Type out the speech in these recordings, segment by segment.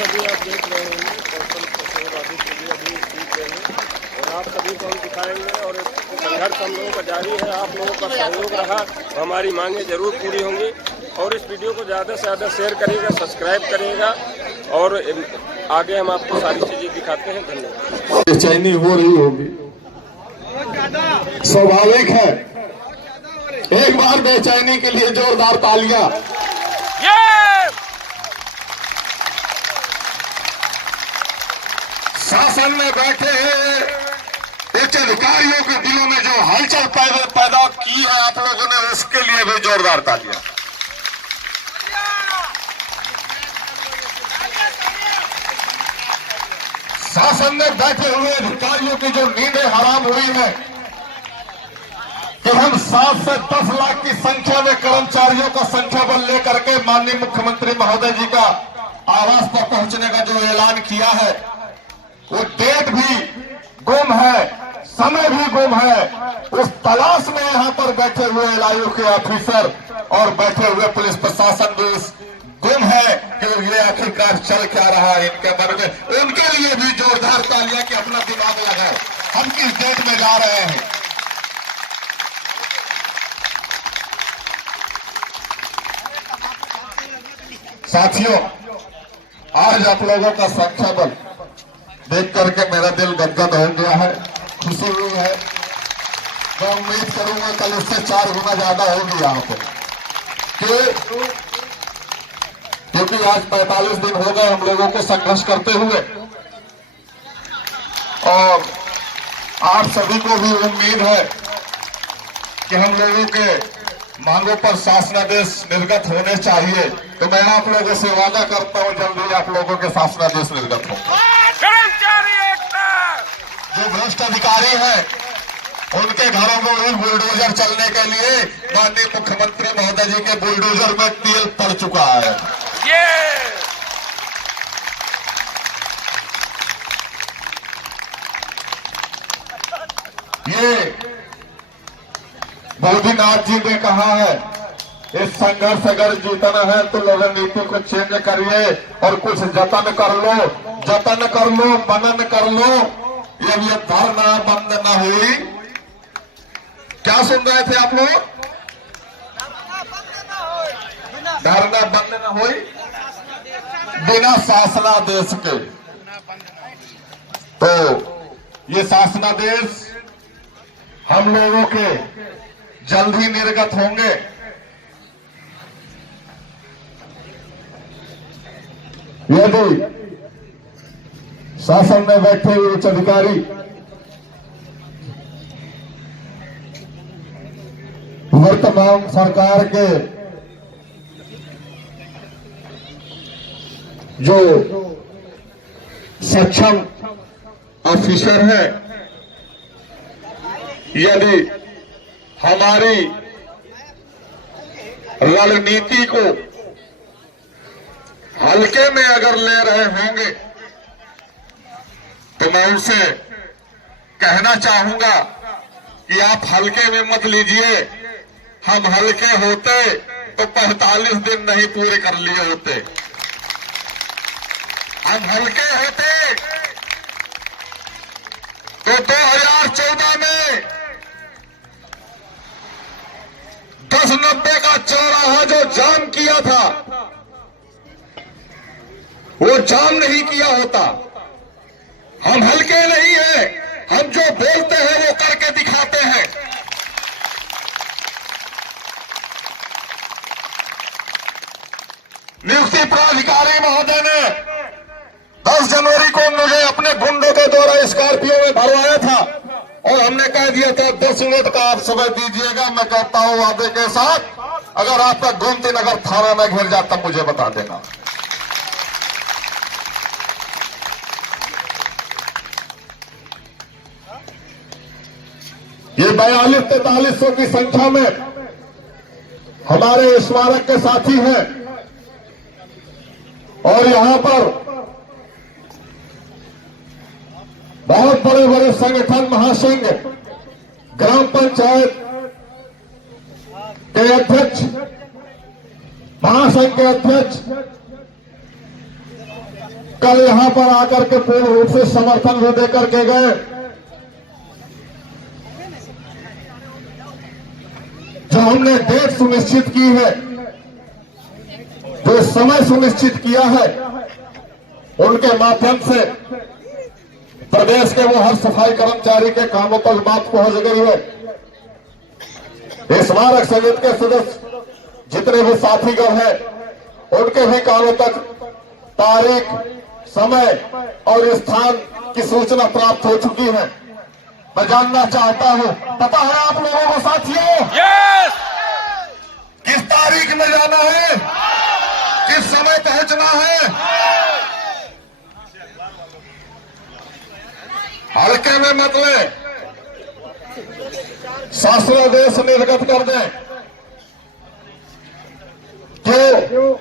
सभी आप देख रहे हैं कौशल किशोर आदित्य जी अभी जीत रहे हैं और आप सभी को हम दिखाएंगे और संघर्ष हम लोगों का जारी है। आप लोगों का सहयोग रहा तो हमारी मांगें जरूर पूरी होंगी और इस वीडियो को ज़्यादा से ज़्यादा शेयर करिएगा, सब्सक्राइब करिएगा और आगे हम आपको सारी चीज़ें दिखाते हैं। धन्यवाद। बेचैनी हो रही होगी, स्वाभाविक है। एक बार बेचैनी के लिए जोरदार तालियां। शासन में बैठे उच्च अधिकारियों के दिलों में जो हलचल पैदा की है आप लोगों ने, उसके लिए भी जोरदार तालियां। शासन में बैठे हुए अधिकारियों की जो नींदें हराम हुई है कि हम 7 से 10 लाख की संख्या में कर्मचारियों का संख्या बल लेकर के माननीय मुख्यमंत्री महोदय जी का आवास पर पहुंचने का जो ऐलान किया है, वो डेट भी गुम है, समय भी गुम है। उस तलाश में यहाँ पर बैठे हुए एलआईयू के ऑफिसर और बैठे हुए पुलिस प्रशासन भी गुम है कि ये आखिरकार चल क्या रहा है इनके मन में। उनके लिए भी जोरदार तालियां कि अपना दिमाग लगाए, हम किस डेट में जा रहे हैं। साथियों, आज आप लोगों का संख्या बल देख करके मेरा दिल गदगद हो गया है, खुशी हुई है। मैं उम्मीद करूंगा कल उससे 4 गुना ज्यादा होगी यहाँ पे, क्योंकि आज 45 दिन हो गए हम लोगों को संघर्ष करते हुए और आप सभी को भी उम्मीद है कि हम लोगों के मांगों पर शासनादेश निर्गत होने चाहिए। तो मैं आप लोगों से वादा करता हूं जल्दी आप लोगों के शासनादेश निर्गत होंगे। जो भ्रष्ट अधिकारी हैं उनके घरों में भी बुलडोजर चलने के लिए माननीय मुख्यमंत्री महोदय जी के बुलडोजर में तेल पड़ चुका है। ये मोदीनाथ जी ने कहा है, इस संघर्ष अगर जीतना है तो रणनीति को चेंज करिए और कुछ जतन कर लो, मनन कर लो। जब ये धरना बंद न हुई, क्या सुन रहे थे आप लोग? धरना बंद न हुई बिना शासनादेश के, तो ये शासनादेश हम लोगों के जल्द ही निर्गत होंगे। यदि शासन में बैठे हुए उच्च अधिकारी वर्तमान सरकार के जो सक्षम ऑफिसर हैं, यदि हमारी रणनीति को हल्के में अगर ले रहे होंगे तो मैं उनसे कहना चाहूंगा कि आप हल्के में मत लीजिए। हम हल्के होते तो 45 दिन नहीं पूरे कर लिए होते। हम हल्के होते तो 2014 में 1090 का चौराहा जो जाम किया था वो जाम नहीं किया होता। हम हल्के नहीं हैं, हम जो बोलते हैं वो करके दिखाते हैं। नियुक्ति प्राधिकारी महोदय ने 10 जनवरी को मुझे अपने गुंडों के द्वारा स्कॉर्पियो में भरवाया था और हमने कह दिया था 10 मिनट का आप समय दीजिएगा। मैं कहता हूं वादे के साथ, अगर आपका गोमती नगर थाना में घिर जाता मुझे बता देना। ये 42-43 की संख्या में हमारे स्मारक के साथी हैं और यहां पर बहुत बड़े बड़े संगठन, महासंघ, ग्राम पंचायत के अध्यक्ष, महासंघ के अध्यक्ष, कल यहां पर आकर के पूर्ण रूप से समर्थन भी देकर के गए। जो हमने डेट सुनिश्चित की है, जो समय सुनिश्चित किया है, उनके माध्यम से प्रदेश के वो हर सफाई कर्मचारी के कानों तक बात पहुंच गई है। स्मारक समिति के सदस्य जितने भी साथीगण हैं, उनके भी कानों तक तारीख, समय और स्थान की सूचना प्राप्त हो चुकी है। मैं जानना चाहता हूं, पता है आप लोगों को साथियों, किस तारीख में जाना है, किस समय पहुंचना है? हल्के में मत ले, शासनादेश निर्गत कर दें। क्यों?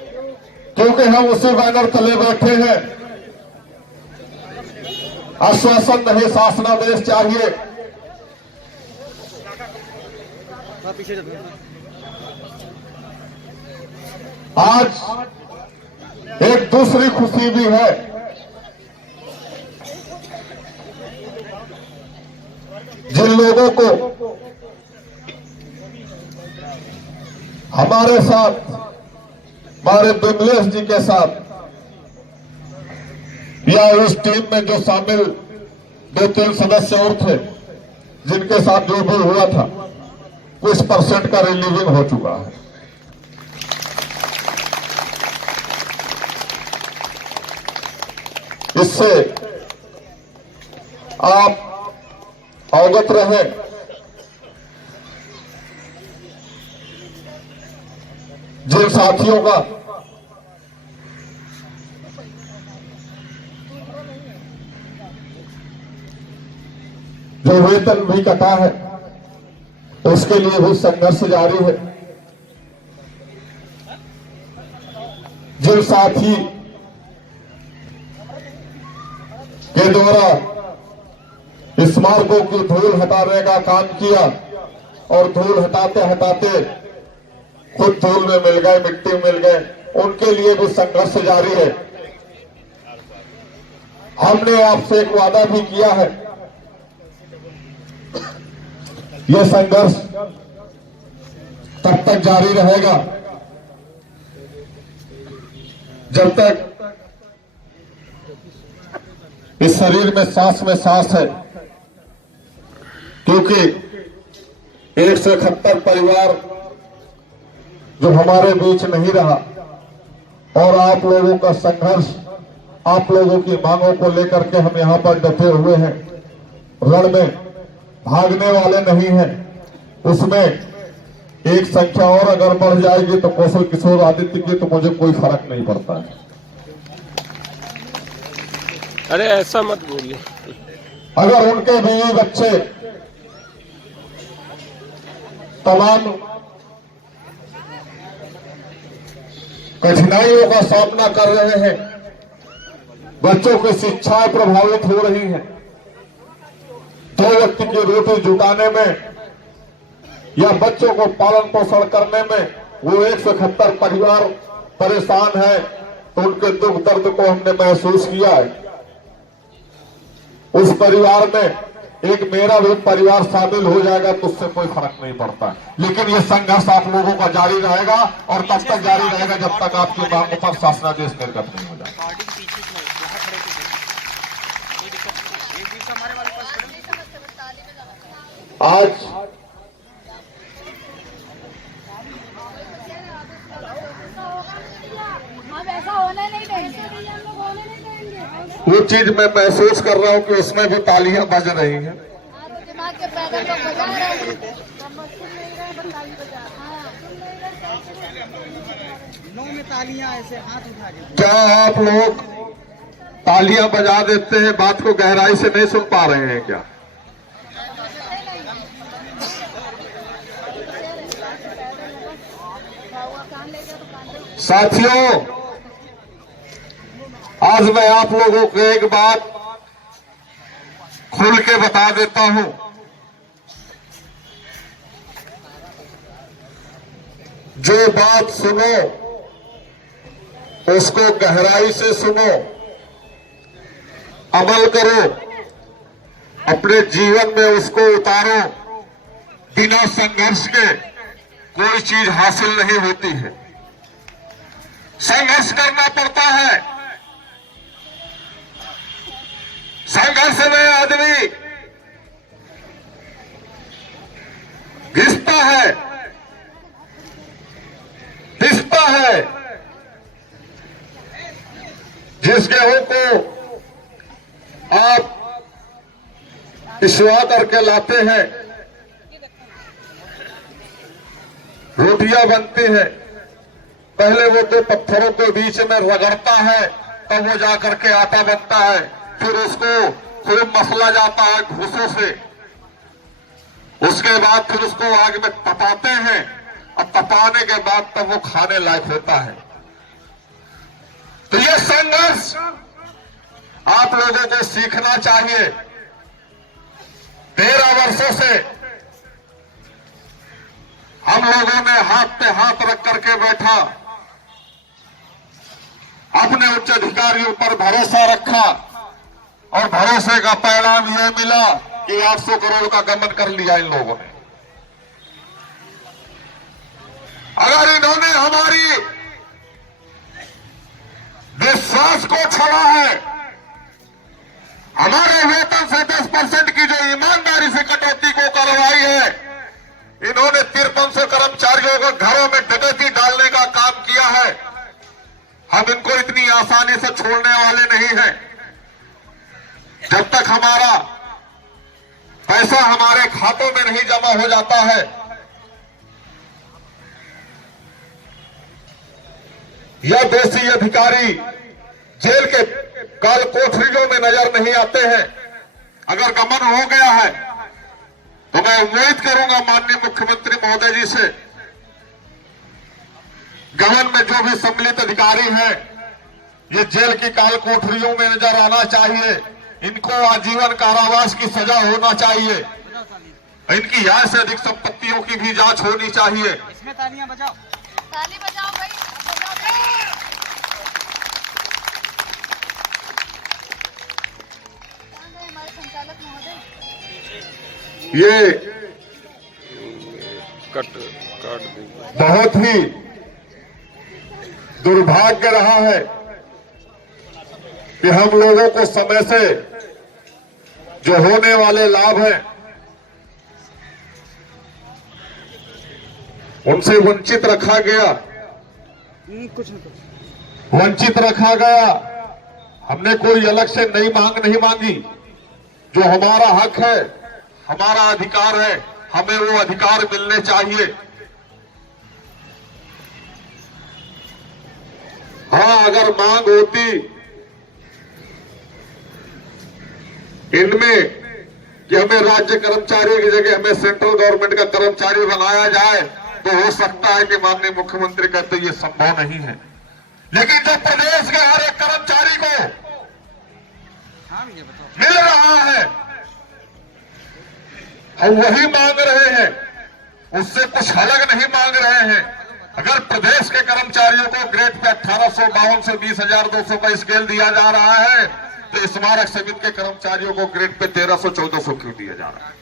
क्योंकि हम उसी बैनर तले बैठे हैं। आश्वासन नहीं, शासनादेश चाहिए। आज एक दूसरी खुशी भी है। जिन लोगों को हमारे साथ, हमारे विमलेश जी के साथ या इस टीम में जो शामिल 2-3 सदस्य और थे, जिनके साथ जो भी हुआ था, कुछ % का रिलीविंग हो चुका है। इससे आप अवगत रहे। जिन साथियों का जो वेतन भी कटा है, उसके लिए भी संघर्ष जारी है। जिन साथी के द्वारा स्मारकों की धूल हटाने का काम किया और धूल हटाते हटाते खुद धूल में मिल गए, मिट्टी में मिल गए, उनके लिए भी संघर्ष जारी है। हमने आपसे एक वादा भी किया है, यह संघर्ष तब तक जारी रहेगा जब तक इस शरीर में सांस है। क्योंकि 171 परिवार जो हमारे बीच नहीं रहा और आप लोगों का संघर्ष, आप लोगों की मांगों को लेकर के हम यहां पर डटे हुए हैं, रण में भागने वाले नहीं हैं। उसमें एक संख्या और अगर बढ़ जाएगी तो कौशल किशोर आदित्य की, तो मुझे कोई फर्क नहीं पड़ता है। अरे ऐसा मत बोलिए। अगर उनके बीवी बच्चे तमाम कठिनाइयों का सामना कर रहे हैं, बच्चों की शिक्षाएं प्रभावित हो रही हैं, 2 व्यक्ति की रोटी जुटाने में या बच्चों को पालन पोषण करने में वो 171 परिवार परेशान है, तो उनके दुख दर्द को हमने महसूस किया है। उस परिवार में एक मेरा भी परिवार शामिल हो जाएगा तो उससे कोई फर्क नहीं पड़ता, लेकिन ये संघर्ष आप लोगों का जारी रहेगा और तब तक जारी रहेगा जब तक आपकी मांगों पर शासनादेश निर्गत नहीं हो जाए। आज वो चीज मैं महसूस कर रहा हूँ कि उसमें भी तालियां बज रही हैं। क्या आप लोग तालियां बजा देते हैं, बात को गहराई से नहीं सुन पा रहे हैं क्या? साथियों, आज मैं आप लोगों को एक बात खुल के बता देता हूं। जो बात सुनो उसको गहराई से सुनो, अमल करो, अपने जीवन में उसको उतारो। बिना संघर्ष के कोई चीज हासिल नहीं होती है, संघर्ष करना पड़ता है। संघर्ष में आदमी घिसता है, पिसता है। जिस गेहूं को आप पिसवा करके लाते हैं, रोटियां बनती हैं, पहले वो दो पत्थरों के बीच में रगड़ता है, तब वो जाकर के आटा बनता है। फिर उसको खूब मसला जाता है भूसों से, उसके बाद फिर उसको आग में तपाते हैं, और तपाने के बाद तब वो खाने लायक होता है। तो ये संघर्ष आप लोगों को सीखना चाहिए। 13 वर्षों से हम लोगों ने हाथ पे हाथ रख करके बैठा, अपने उच्च अधिकारियों पर भरोसा रखा, और भरोसे का परिणाम यह मिला कि 800 करोड़ का गबन कर लिया इन लोगों ने। अगर इन्होंने हमारी विश्वास को छोड़ा है, हमारे वेतन से 10% की जो ईमानदारी से कटौती को करवाई है, इन्होंने 5300 कर्मचारियों को घरों में डकैती डालने का काम किया है, हम इनको इतनी आसानी से छोड़ने वाले नहीं हैं। जब तक हमारा पैसा हमारे खातों में नहीं जमा हो जाता है, यह दोषी अधिकारी जेल के काल कोठरियों में नजर नहीं आते हैं। अगर गबन हो गया है तो मैं उम्मीद करूंगा माननीय मुख्यमंत्री महोदय जी से, गबन में जो भी सम्मिलित अधिकारी हैं, ये जेल की काल कोठरियों में नजर आना चाहिए। इनको आजीवन कारावास की सजा होना चाहिए। इनकी आय से अधिक संपत्तियों की भी जांच होनी चाहिए। इसमें तालियां बजाओ, ताली बजाओ भाई, हमारे संचालक महोदय। ये काट देंगे। बहुत ही दुर्भाग्य रहा है कि हम लोगों को समय से जो होने वाले लाभ हैं उनसे वंचित रखा गया, वंचित रखा गया। हमने कोई अलग से नई मांग नहीं मांगी। जो हमारा हक है, हमारा अधिकार है, हमें वो अधिकार मिलने चाहिए। हाँ, अगर मांग होती इनमें कि हमें राज्य कर्मचारी की जगह हमें सेंट्रल गवर्नमेंट का कर्मचारी बनाया जाए, तो हो सकता है कि माननीय मुख्यमंत्री कहते ये संभव नहीं है। लेकिन जो प्रदेश के हर एक कर्मचारी को मिल रहा है, हम वही मांग रहे हैं, उससे कुछ अलग नहीं मांग रहे हैं। अगर प्रदेश के कर्मचारियों को ग्रेड पे 1852 से 20,200 का स्केल दिया जा रहा है, तो स्मारक समिति के कर्मचारियों को ग्रेड पे 1300-1400 क्यों दिया जा रहा है?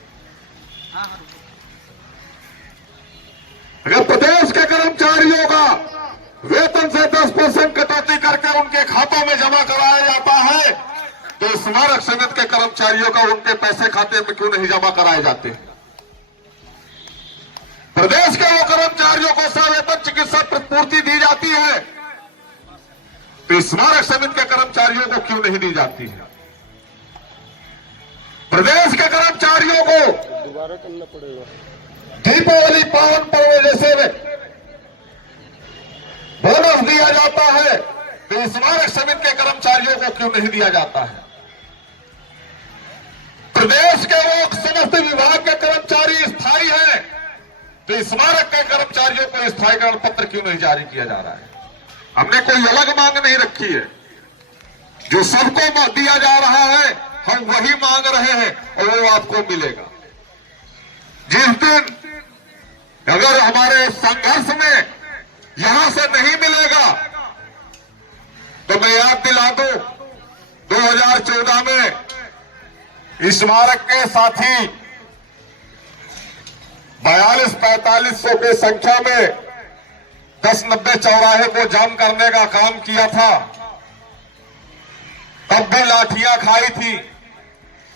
अगर प्रदेश के कर्मचारियों का वेतन से 10% कटौती करके उनके खातों में जमा कराया जाता है, तो स्मारक समिति के कर्मचारियों का उनके पैसे खाते में क्यों नहीं जमा कराए जाते? प्रदेश के वो कर्मचारियों को सवेतन चिकित्सा प्रतिपूर्ति दी जाती है, तो स्मारक समिति के कर्मचारियों को क्यों नहीं दी जाती है? प्रदेश के कर्मचारियों को दोबारा करना पड़ेगा। दीपावली पावन पर्व जैसे में बोनस दिया जाता है, तो स्मारक समिति के कर्मचारियों को क्यों नहीं दिया जाता है? प्रदेश के वो समस्त विभाग के कर्मचारी स्थायी हैं, तो स्मारक के कर्मचारियों को स्थायीकरण पत्र क्यों नहीं जारी किया जा रहा है? हमने कोई अलग मांग नहीं रखी है, जो सबको दिया जा रहा है हम वही मांग रहे हैं, और वो आपको मिलेगा। जिस दिन अगर हमारे संघर्ष में यहां से नहीं मिलेगा, तो मैं याद दिला दूं, 2014 में स्मारक के साथी 42-4500 की संख्या में 10-90 चौराहे को जाम करने का काम किया था। तब भी लाठियां खाई थी,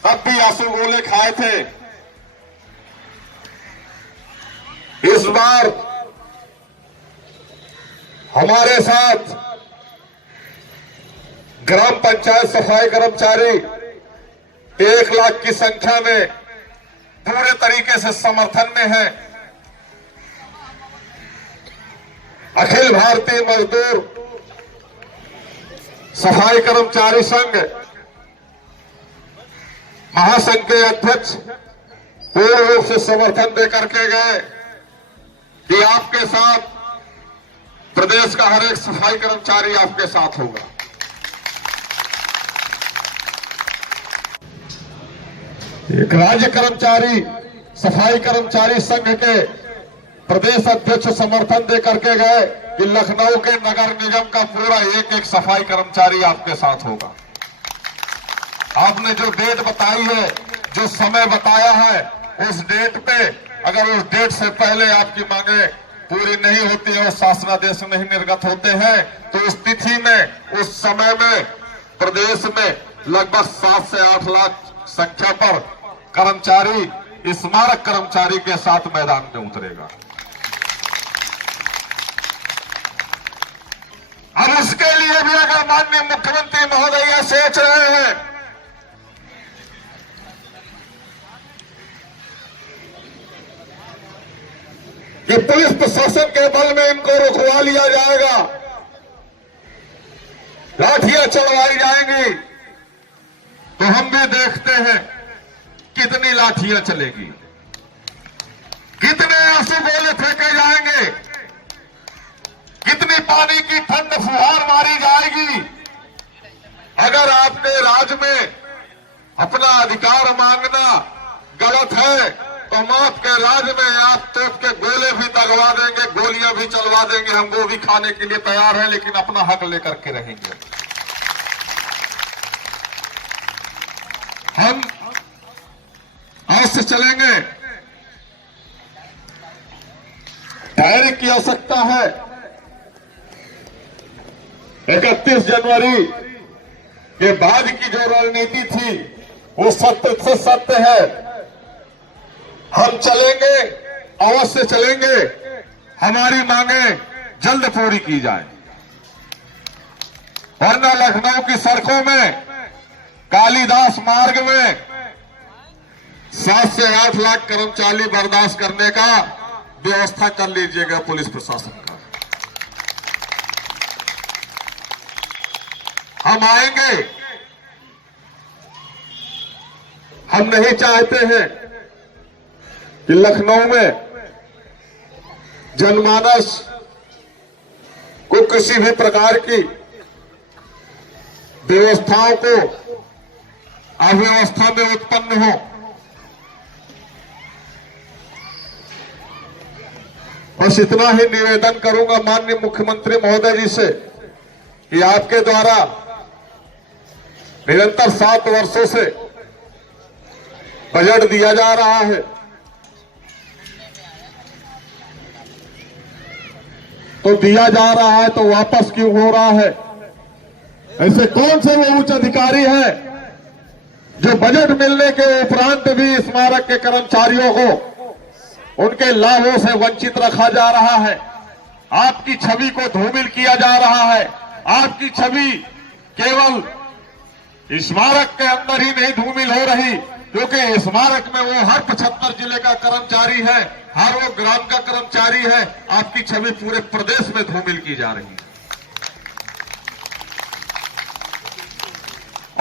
तब भी आंसू गोले खाए थे। इस बार हमारे साथ ग्राम पंचायत सफाई कर्मचारी 1 लाख की संख्या में पूरे तरीके से समर्थन में है। अखिल भारतीय मजदूर सफाई कर्मचारी संघ महासंघ के अध्यक्ष पूर्ण रूप से समर्थन देकर के गए कि आपके साथ प्रदेश का हर एक सफाई कर्मचारी आपके साथ होगा। एक राज्य कर्मचारी सफाई कर्मचारी संघ के प्रदेश अध्यक्ष समर्थन दे करके गए कि लखनऊ के नगर निगम का पूरा एक सफाई कर्मचारी आपके साथ होगा। आपने जो डेट बताई है, जो समय बताया है, उस डेट पे अगर उस डेट से पहले आपकी मांगे पूरी नहीं होती है और शासनादेश नहीं निर्गत होते हैं तो उस तिथि में, उस समय में प्रदेश में लगभग 7 से 8 लाख संख्या पर कर्मचारी स्मारक कर्मचारी के साथ मैदान में उतरेगा। अब उसके लिए भी अगर माननीय मुख्यमंत्री महोदय सोच रहे हैं कि पुलिस प्रशासन के बल में इनको रुकवा लिया जाएगा, लाठियां चलवाई जाएंगी, तो हम भी देखते हैं कितनी लाठियां चलेगी, कितने आंसू गोले फेंके जाएंगे, कितनी पानी की ठंड फुहार मारी जाएगी। अगर आपके राज्य में अपना अधिकार मांगना गलत है तो हम आपके राज्य में आप तोप के गोले भी दगवा देंगे, गोलियां भी चलवा देंगे, हम वो भी खाने के लिए तैयार हैं, लेकिन अपना हक लेकर के रहेंगे। हम आज से चलेंगे, धैर्य की आवश्यकता है। 31 जनवरी के बाद की जो रणनीति थी वो सत्य से सत्य है। हम चलेंगे, अवश्य चलेंगे, हमारी मांगे जल्द पूरी की जाए, वरना लखनऊ की सड़कों में कालिदास मार्ग में 7 से 8 लाख कर्मचारी बर्दाश्त करने का व्यवस्था कर लीजिएगा पुलिस प्रशासन का। हम आएंगे, हम नहीं चाहते हैं कि लखनऊ में जनमानस को किसी भी प्रकार की व्यवस्थाओं को अव्यवस्था में उत्पन्न हो। बस इतना ही निवेदन करूंगा माननीय मुख्यमंत्री महोदय जी से कि आपके द्वारा निरंतर 7 वर्षों से बजट दिया जा रहा है, तो दिया जा रहा है तो वापस क्यों हो रहा है? ऐसे कौन से वो उच्च अधिकारी हैं जो बजट मिलने के उपरांत भी स्मारक के कर्मचारियों को उनके लाभों से वंचित रखा जा रहा है? आपकी छवि को धूमिल किया जा रहा है। आपकी छवि केवल स्मारक के अंदर ही नहीं धूमिल हो रही, क्योंकि स्मारक में वो हर 75 जिले का कर्मचारी है, हर वो ग्राम का कर्मचारी है। आपकी छवि पूरे प्रदेश में धूमिल की जा रही है।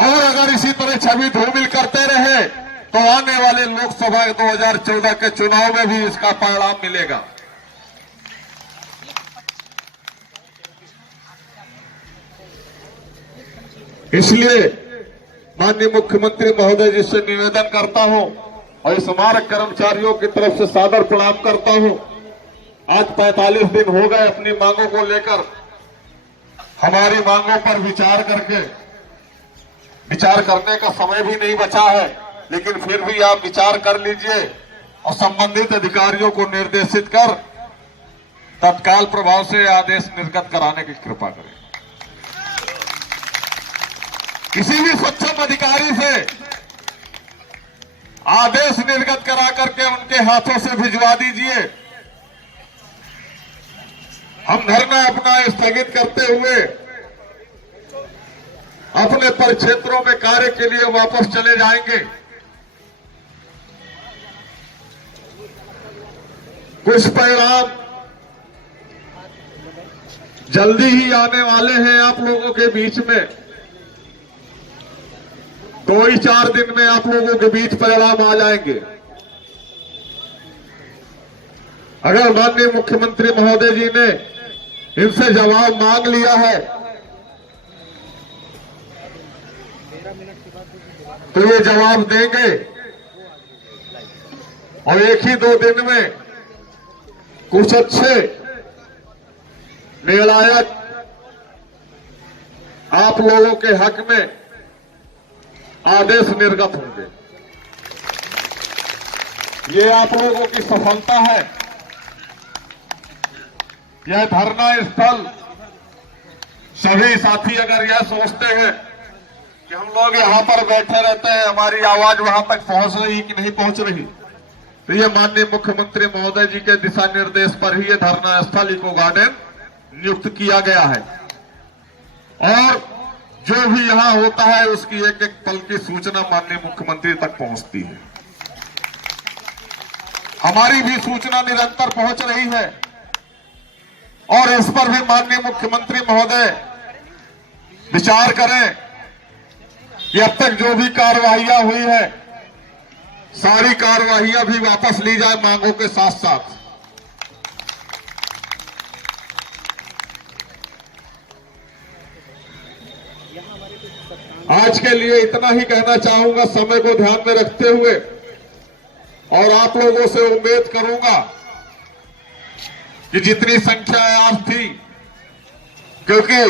और अगर इसी तरह छवि धूमिल करते रहे तो आने वाले लोकसभा 2014 के चुनाव में भी इसका परिणाम मिलेगा। इसलिए माननीय मुख्यमंत्री महोदय जी से निवेदन करता हूं और स्मारक कर्मचारियों की तरफ से सादर प्रणाम करता हूं। आज 45 दिन हो गए अपनी मांगों को लेकर, हमारी मांगों पर विचार करके विचार करने का समय भी नहीं बचा है, लेकिन फिर भी आप विचार कर लीजिए और संबंधित अधिकारियों को निर्देशित कर तत्काल प्रभाव से आदेश निर्गत कराने की कृपा करें। किसी भी सक्षम अधिकारी से आदेश निर्गत करा करके उनके हाथों से भिजवा दीजिए। हम धरना अपना स्थगित करते हुए अपने परिक्षेत्रों में कार्य के लिए वापस चले जाएंगे। कुछ परिणाम जल्दी ही आने वाले हैं आप लोगों के बीच में। 2-4 दिन में आप लोगों के बीच परिणाम आ जाएंगे। अगर माननीय मुख्यमंत्री महोदय जी ने इनसे जवाब मांग लिया है तो ये जवाब देंगे और 1 ही 2 दिन में कुछ अच्छे निर्णायक आप लोगों के हक में आदेश निर्गत होंगे। ये आप लोगों की सफलता है। यह धरना स्थल, सभी साथी अगर यह सोचते हैं कि हम लोग यहां पर बैठे रहते हैं, हमारी आवाज वहां तक पहुंच रही कि नहीं पहुंच रही, तो ये माननीय मुख्यमंत्री महोदय जी के दिशा निर्देश पर ही ये धरना स्थल इको गार्डन नियुक्त किया गया है। और जो भी यहां होता है उसकी एक एक पल की सूचना माननीय मुख्यमंत्री तक पहुंचती है। हमारी भी सूचना निरंतर पहुंच रही है और इस पर भी माननीय मुख्यमंत्री महोदय विचार करें कि अब तक जो भी कार्रवाइयां हुई है सारी कार्रवाइयां भी वापस ली जाए मांगों के साथ साथ। आज के लिए इतना ही कहना चाहूंगा, समय को ध्यान में रखते हुए, और आप लोगों से उम्मीद करूंगा कि जितनी संख्या आज थी, क्योंकि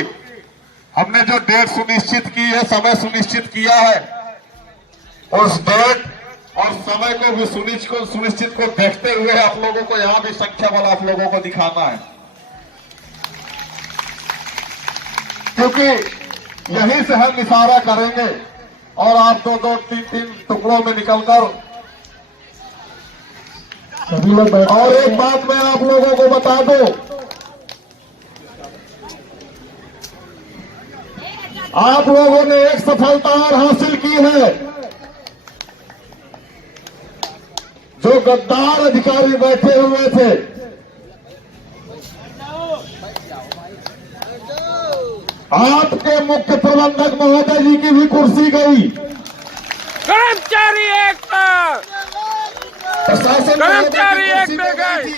हमने जो डेट सुनिश्चित की है, समय सुनिश्चित किया है, उस डेट और समय को भी सुनिश्चित को देखते हुए आप लोगों को यहां भी संख्या बल आप लोगों को दिखाना है, क्योंकि यहीं से हम इशारा करेंगे और आप 2-2, 3-3 टुकड़ों में निकलकर सभी लोग। और एक बात मैं आप लोगों को बता दूं, आप लोगों ने एक सफलता और हासिल की है। जो गद्दार अधिकारी बैठे हुए थे, आपके मुख्य प्रबंधक महोदय जी की भी कुर्सी गई। कर्मचारी एकता, प्रशासन कर्मचारी एकता गई।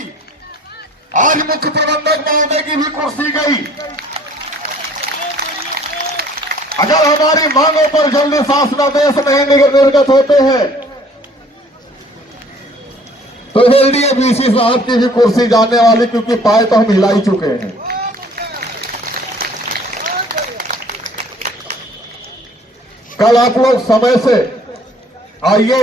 आज मुख्य प्रबंधक महोदय की भी कुर्सी गई। अगर हमारी मांगों पर जल्दी शासनादेश नहीं निर्गत होते हैं तो एलडीए बीसी साहब की भी कुर्सी जाने वाली, क्योंकि पाए तो हम हिला ही चुके हैं। कल आप लोग समय से आइए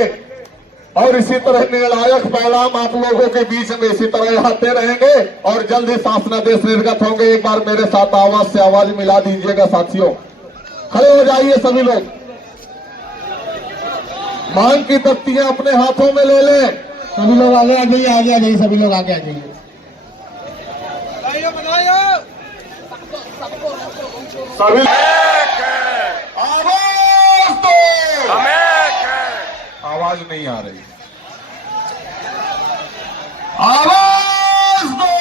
और इसी तरह निर्णायक परिणाम आप लोगों के बीच में इसी तरह आते रहेंगे और जल्द ही शासनादेश निर्गत होंगे। एक बार मेरे साथ आवाज से आवाज मिला दीजिएगा साथियों। खड़े हो जाइए सभी लोग, मांग की तख्तियां अपने हाथों में ले लें। सभी लोग आगे आ जाइए, आगे आ जाइए, सभी लोग आगे आ जाइए। सभी आवाज दो। आवाज नहीं आ रही, आवाज दो।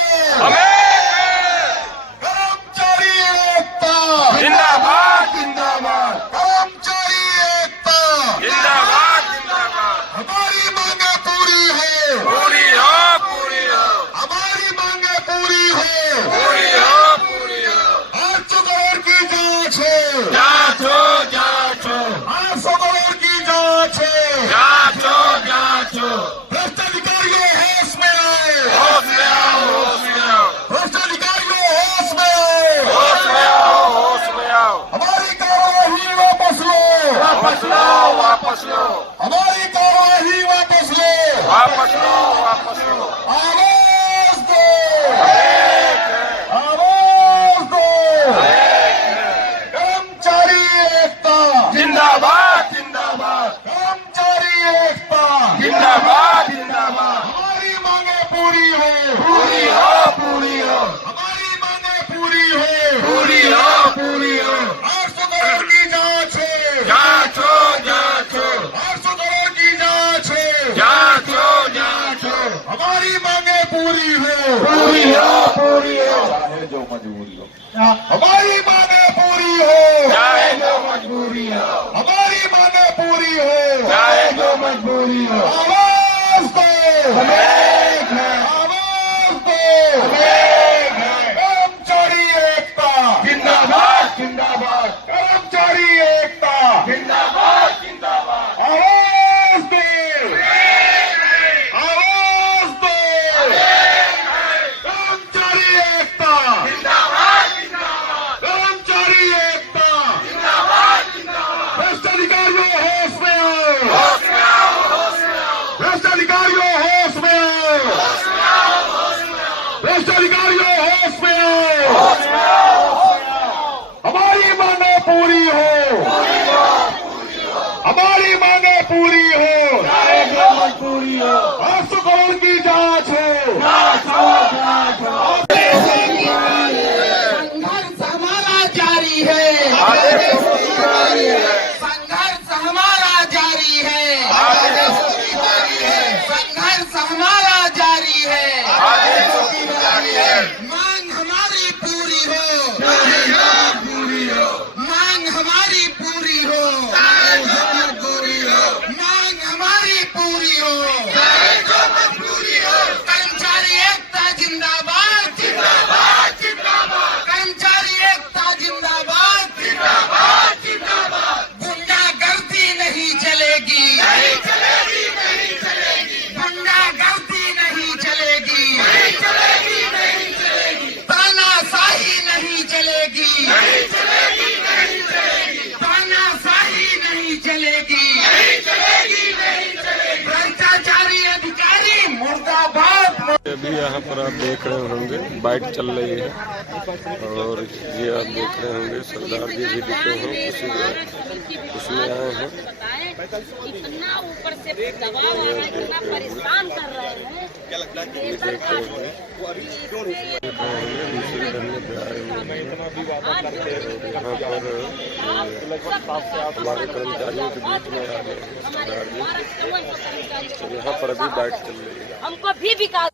कर्मचारी एकता जिंदाबाद जिंदाबाद, कर्मचारी एकता जिंदाबाद जिंदाबाद। हमारी मांगे पूरी हो, पूरी हो, पूरी हो, हमारी मांगे पूरी हो, पूरी हो, पूरी हो। 800 करोड़ की जांच हो, जांच हो, जांच हो, 800 करोड़ की जांच हो, जांच हो, जांच हो। भ्रष्ट अधिकारियों होश में आओ, होश में आओ, होश में आओ, भ्रष्ट अधिकारियों होश में आओ, होश में आओ, होश में आओ। हमारी कार्रवाई वापस लो, पूरी हो चाहे जो मजबूरी हो, हमारी मांगे पूरी हो चाहे जो मजबूरी हो, हमारी मांगे पूरी हो चाहे जो मजबूरी हो। आवाज दो, आवाज दो, कर्मचारी एकता जिंदाबाद जिंदाबाद, कर्मचारी एकता जिंदाबाद जिंदाबाद। आवाज दो, आवाज दो, कर्मचारी एकता जिंदाबाद जिंदाबाद, कर्मचारी एकता जिंदाबाद जिंदाबाद। भ्रष्ट अधिकारियों होश में आओ, होश में आओ, होश में आओ, भ्रष्ट अधिकारियों होश में आओ, होश में आओ, होश में आओ, भ्रष्ट अधिकारियों होश में आओ, होश में आओ, होश में आओ। हमारी मांगे पूरी हो, हमारी मांगे पूरी हो चाहे जो मजबूरी हो। 800 करोड़ की जांच हो, संघर्ष हमारा जारी है, संघर्ष हमारा जारी है, संघर्ष हमारा जारी है। मांग हमारी पूरी हो, मांग हमारी पूरी हो, मांग हमारी पूरी हो, कर्मचारी एकता जिंदाबाद जिंदाबाद जिंदाबाद, कर्मचारी एकता जिंदाबाद जिंदाबाद जिंदाबाद। गुंडागर्दी नहीं चलेगी, नहीं चलेगी, नहीं चलेगी, गुंडागर्दी नहीं चलेगी, नहीं चलेगी, नहीं चलेगी, तानाशाही नहीं चलेगी, नहीं चलेगी, नहीं चलेगी, तानाशाही नहीं चलेगी, नहीं चलेगी, नहीं चलेगी। भ्रष्टाचारी अधिकारी मुर्दाबाद। अभी यहाँ पर आप देख रहे होंगे बाइट चल रही है और ये आप देख रहे होंगे सरदार जी भी दिखे हैं, उसमें आए हैं। इतना ऊपर से दबाव आ रहा है, इतना परेशान कर रहे हैं। देख रहे होंगे दूसरे धरने पे आए हुए हैं। यहाँ पर हमारे कर्मचारियों के बीच में आ गए हैं सरदार जी, तो यहाँ पर अभी बाइट चल रही है। हमको भी विकास